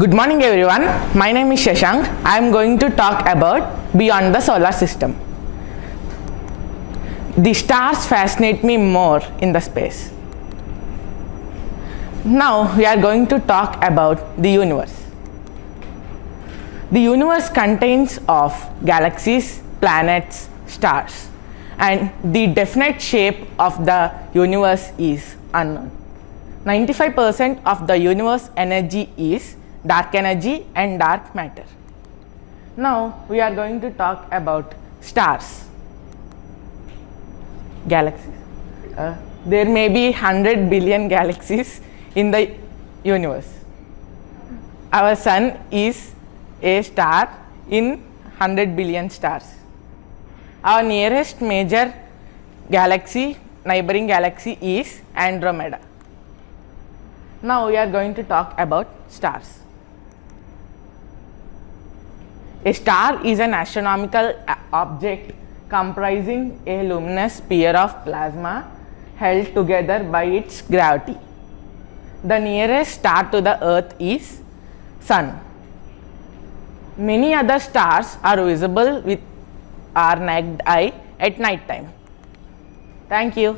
Good morning everyone, my name is Shasank. I am going to talk about beyond the solar system. The stars fascinate me more in the space. Now we are going to talk about the universe. The universe contains of galaxies, planets, stars, and the definite shape of the universe is unknown. 95% of the universe energy is dark energy and dark matter. Now we are going to talk about stars. Galaxies. There may be 100 billion galaxies in the universe. Our sun is a star in 100 billion stars. Our nearest major galaxy, neighboring galaxy is Andromeda. Now we are going to talk about stars. A star is an astronomical object comprising a luminous sphere of plasma held together by its gravity. The nearest star to the Earth is Sun. Many other stars are visible with our naked eye at night time. Thank you.